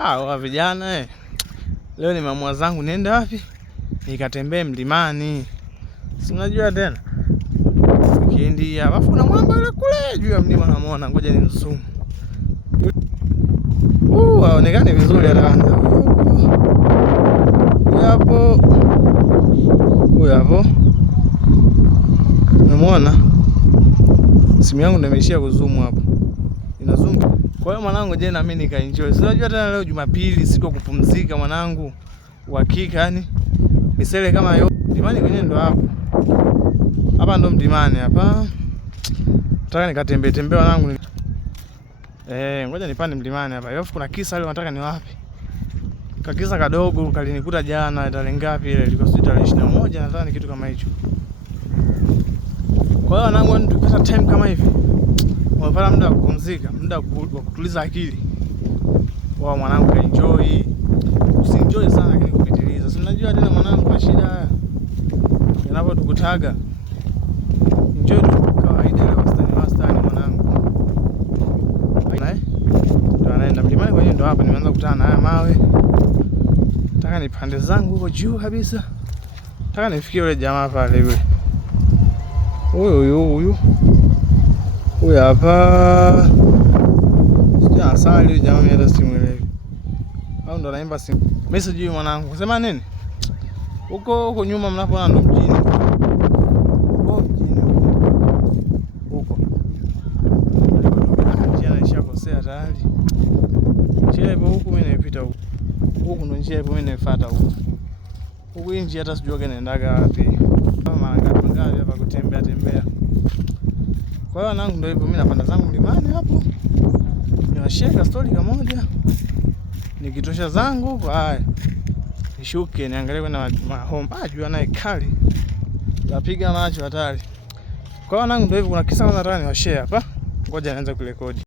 Wa vijana leo nimeamua zangu niende wapi? Nikatembee mlimani. Si unajua tena. Ukienda alafu kuna mwamba yule kule juu ya mlima namuona, ngoja nimzoom. Haonekani vizuri ataanza. Huyo hapo. Umemuona? Simu yangu ndio imeishia kuzoom hapo. Inazoom. Kwa hiyo mwanangu, je, na mimi nikaenjoy. Si unajua tena leo Jumapili, siku ya kupumzika mwanangu. Uhakika yani misele kama hiyo. Mlimani kwenyewe ndo hapo. Hapa ndo mlimani hapa. Nataka nikatembee tembee wanangu. Ngoja nipande mlimani hapa. Yofu kuna kisa leo nataka niwape. Kakisa kadogo kalinikuta jana tarehe ngapi ile? Ilikuwa tarehe 21 nadhani, kitu kama hicho. Kwa hiyo wanangu, tukipata time kama hivi, unapata muda wa kupumzika, muda wa kutuliza akili. Mwanangu enjoy. Usienjoy sana lakini kupitiliza. Si unajua tena mwanangu, kwa shida haya yanapotukutaga. Enjoy tu kawaida ile wastani mwanangu. Ndio anaenda mlimani kwenyewe, ndo hapa nimeanza kukutana na haya mawe. Nataka nipande zangu huko juu kabisa. Nataka nifikie yule jamaa pale yule. Huyu hapa. Sija asali jamaa mimi hata simuelewi. Au ndo anaimba simu. Mimi sijui mwanangu. Kusema nini? Huko nyuma mnapoona ndo mjini. Huko. Njia naishakosea tayari. Njia ipo huku, mimi naipita huku. Huku ndo njia ipo, mimi naifuata huku. Huku hii njia hata sijui inaendaga wapi. Kama ngapi hapa kutembea. Kwa hiyo wanangu, ndio hivyo, mimi napanda zangu mlimani hapo. Niwasheka story kamoja. Nikitosha zangu kwa haya. Nishuke niangalie kuna mahomba. Jua naye kali. Tapiga macho hatari. Kwa hiyo wanangu, ndio hivyo, kuna kisa nataka niwashare hapa. Ngoja nianze kurekodi.